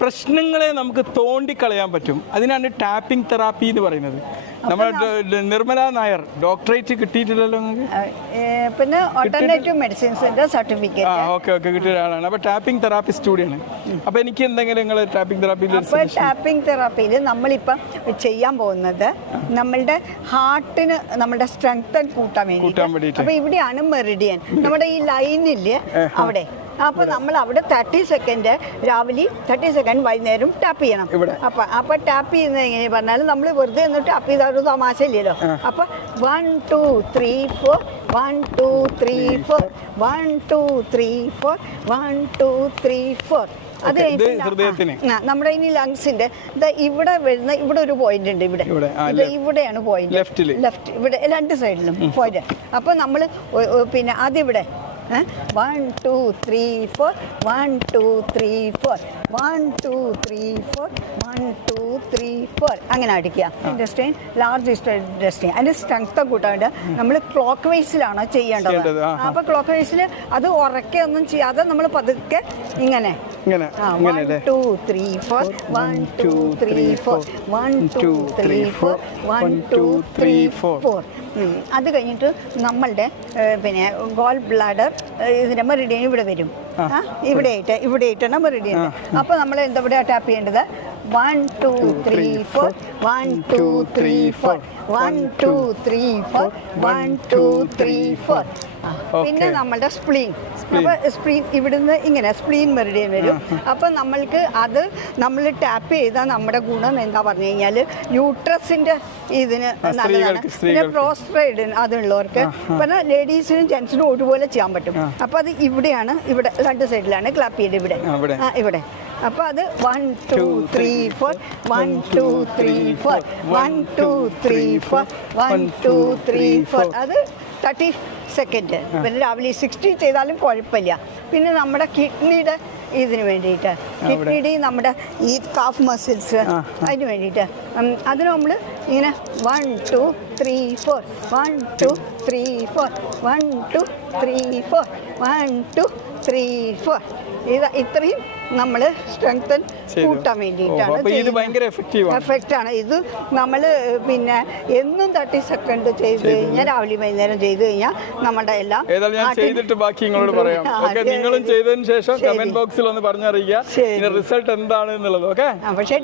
പ്രശ്നങ്ങളെ നമുക്ക് തോണ്ടിക്കളയാൻ പറ്റും. അതിനാണ് ടാപ്പിംഗ് തെറാപ്പി എന്ന് പറയുന്നത്. നമ്മൾ നിർമ്മല നായർ ഡോക്ടറേറ്റ് കിട്ടിയിട്ടില്ലല്ലോ പിന്നെ ഓൾട്ടർനേറ്റീവ് മെഡിസിൻസിന്റെ ആ സർട്ടിഫിക്കറ്റ് ഓക്കെ ഓക്കെ കിട്ടിയ ഒരാളാണ്. അപ്പോൾ ടാപ്പിംഗ് തെറാപ്പിസ്റ്റ് കൂടിയാണ്. അപ്പോൾ എനിക്ക് എന്തെങ്കിലും നിങ്ങൾ ടാപ്പിംഗ് തെറാപ്പിയിൽ അപ്പോൾ ടാപ്പിംഗ് തെറാപ്പിയിൽ നമ്മളിപ്പം ചെയ്യാൻ പോകുന്നത് നമ്മളുടെ ഹാർട്ടിന് നമ്മുടെ സ്ട്രെങ്ത് കൂട്ടാൻ വേണ്ടി കൂട്ടാൻ വേണ്ടിയിട്ട്. അപ്പോൾ ഇവിടെയാണ് മെറിഡിയൻ. നമ്മുടെ ഈ ലൈനില്ലേ അവിടെ. അപ്പൊ നമ്മൾ അവിടെ തേർട്ടി സെക്കൻഡ് രാവിലെ തേർട്ടി സെക്കൻഡ് വൈകുന്നേരം ടാപ്പ് ചെയ്യണം. അപ്പം അപ്പൊ അപ്പൊ ടാപ്പ് ചെയ്യുന്ന എങ്ങനെ പറഞ്ഞാൽ നമ്മൾ വെറുതെ ഒന്ന് ടാപ്പ് ചെയ്താൽ ഒരു തമാശ ഇല്ലല്ലോ. അപ്പൊ one two three four one two three four one two three four one two three four അത് നമ്മുടെ ഇനി ലങ്സിന്റെ ഇവിടെ വരുന്ന ഇവിടെ ഒരു പോയിന്റ് ഉണ്ട് ഇവിടെ. ഇവിടെയാണ് പോയിന്റ് ലെഫ്റ്റ് ഇവിടെ രണ്ട് സൈഡിലും പോയിന്റ് അപ്പൊ നമ്മൾ പിന്നെ അതിവിടെ one two three four one two three four one two three four one two three four അങ്ങനെ അടിക്കുക. ഇൻഡസ്ട്രീൻ ലാർജ് ഇൻഡസ്ട്രീൻ അതിന്റെ സ്ട്രെങ്ത് കൂട്ടാണ്ട് നമ്മൾ ക്ലോക്ക് വൈസിലാണ് ചെയ്യേണ്ടത്. അപ്പൊ ക്ലോക്ക് വൈസിൽ അത് ഉറക്കെ ഒന്നും ചെയ്യാതെ നമ്മൾ പതുക്കെ ഇങ്ങനെ. ഇങ്ങനെ. വൺ ഇങ്ങനെ അല്ലേ? Two three four one two three four one two three four one two three four അത് കഴിഞ്ഞിട്ട് നമ്മളുടെ പിന്നെ ഗോൾ ബ്ലാഡർ ഇതിന്റെ മെറിഡിയൻ ഇവിടെ വരും. ഇവിടെ ആയിട്ട് ഇവിടെ ആയിട്ടാണ് മെറിഡിയൻ അപ്പൊ നമ്മൾ എന്താ ഇവിടെ ടാപ്പ് ചെയ്യേണ്ടത്? One two three four one two three four one two three four one two three four പിന്നെ. നമ്മളുടെ സ്പ്ലീൻ അപ്പൊ സ്പ്ലീൻ ഇവിടുന്ന് ഇങ്ങനെ സ്പ്ലീൻ മെറിഡിയൻ വരും. അപ്പൊ നമ്മൾക്ക് അത് നമ്മൾ ടാപ്പ് ചെയ്താൽ നമ്മുടെ ഗുണം എന്താ പറഞ്ഞു കഴിഞ്ഞാൽ യൂട്രസിന്റെ ഇതിന് നല്ലതാണ്. പിന്നെ സ്ത്രീകൾക്ക്. പ്രോസ്ട്രേഡ് അതുള്ളവർക്ക്. പിന്നെ ലേഡീസിനും ജെൻസിനും ഒരുപോലെ ചെയ്യാൻ പറ്റും. അപ്പൊ അത് ഇവിടെയാണ് ഇവിടെ രണ്ട് സൈഡിലാണ് ക്ലാപ്പ് ചെയ്ത് ഇവിടെ. ഇവിടെ. അപ്പൊ അത് one two three four one two three four one two three four one two three four അത് തേർട്ടി സെക്കൻഡ് പിന്നെ രാവിലെ സിക്സ്റ്റി ചെയ്താലും കുഴപ്പമില്ല. പിന്നെ നമ്മുടെ കിഡ്നിയുടെ ഇതിന് വേണ്ടിയിട്ട്. കിഡ്നിയുടെ നമ്മുടെ ഈ കാഫ് മസിൽസ് അതിന് വേണ്ടിയിട്ട്. അതിന് നമ്മൾ ഇങ്ങനെ one two three four one two three four one two three four one two three four ഇത് ഇത്രയും നമ്മൾ സ്ട്രെങ്തൻ കൂട്ടാൻ വേണ്ടിയിട്ടാണ് ഇത് ഭയങ്കര effective ആണ്. എഫക്റ്റ് ആണ്. ഇത് നമ്മൾ പിന്നെ എന്നും തേർട്ടി സെക്കൻഡ് ചെയ്ത് കഴിഞ്ഞാൽ രാവിലെ വൈകുന്നേരം ചെയ്ത് കഴിഞ്ഞാൽ നമ്മുടെ എല്ലാം ചെയ്തിട്ട് ബാക്കി നിങ്ങളോട് പറയാം. നിങ്ങളും ചെയ്തതിന് ശേഷം കമന്റ് ബോക്സിൽ ഒന്ന് പറഞ്ഞറിയിക്കുക. റിസൾട്ട് എന്താണ് എന്നുള്ളത് ഓക്കെ പക്ഷേ